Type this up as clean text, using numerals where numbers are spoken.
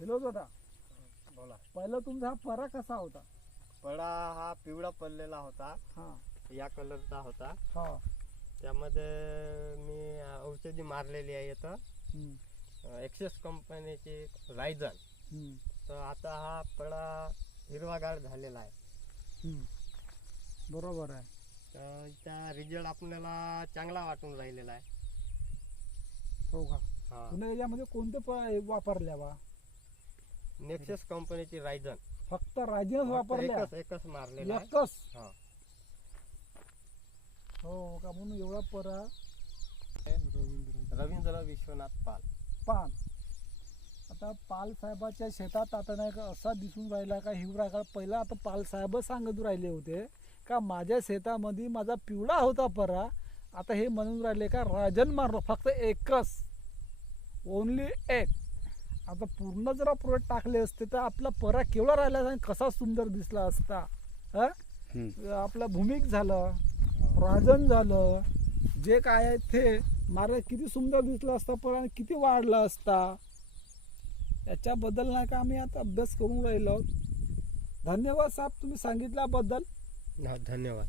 फिरोज दादा, बोला. पहिला तुमचा हा परा कसा होता? पडा हा पिवळा पडलेला होता, हा या कलरचा होता. हा त्यामध्ये मी औषधी मारलेली आहे इथं, हम्म, एक्सेस कंपनीची रायझन. हम्म, तर आता हा पडा हिरवागार झालेला आहे. हम्म. बरोबर आहे. तर त्या रिझल्ट आपल्याला चांगला वाटून राहिलेला आहे. हो का? हा, तुम्ही याच्यामध्ये कोणते वापरल्या बा? नेक्सेस कंपनीची रायझन. फक्त राजेश वापरल्या? एकच मारलेला आहे. एकच? हा. हो का? म्हणून एवढा परा. रवींद्र विश्वनाथ पाल. पान. आता पाल साहेबाच्या शेतात आता नाही का असा दिसून राहिला का हिवरा पहिला आता पाल साहेब सांगत राहिले होते का माझ्या शेतामध्ये माझा पिवळा होता परा, आता हे म्हणून राहिले का राजन मारलो फक्त एकच, ओनली एक. आता पूर्ण जर प्रोडक्ट टाकले असते तर आपला परा केवढा राहिला आणि कसा सुंदर दिसला असता. आपला भूमिक झालं, राजन झालं, जे काय आहे ते मारा किती सुंदर दिसला असता परा, किती वाढला असता. याच्याबद्दल नाही का आम्ही आता अभ्यास करून राहिलो. धन्यवाद साहेब तुम्ही सांगितल्याबद्दल. धन्यवाद.